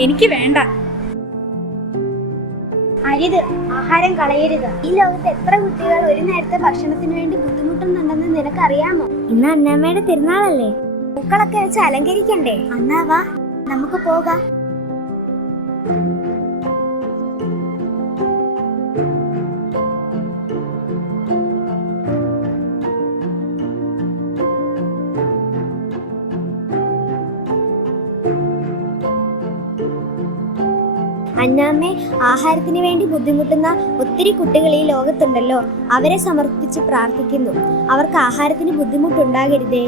എനിക്ക് വേണ്ട. അരുത്, ആഹാരം കളയരുത്. ഈ ലോകത്ത് എത്ര കുട്ടികൾ ഒരു നേരത്തെ ഭക്ഷണത്തിന് വേണ്ടി ബുദ്ധിമുട്ടുന്നുണ്ടെന്ന് നിനക്കറിയാമോ? ഇന്ന് അന്നമ്മയുടെ തിരുനാളല്ലേ? പൂക്കളൊക്കെ വെച്ച് അലങ്കരിക്കണ്ടേ? അന്നാ വാ, നമുക്ക് പോകാം. അന്നാമ്മേ, ആഹാരത്തിന് വേണ്ടി ബുദ്ധിമുട്ടുന്ന ഒത്തിരി കുട്ടികൾ ഈ ലോകത്തുണ്ടല്ലോ. അവരെ സമർപ്പിച്ച് പ്രാർത്ഥിക്കുന്നു. അവർക്ക് ആഹാരത്തിന് ബുദ്ധിമുട്ടുണ്ടാകരുതേ.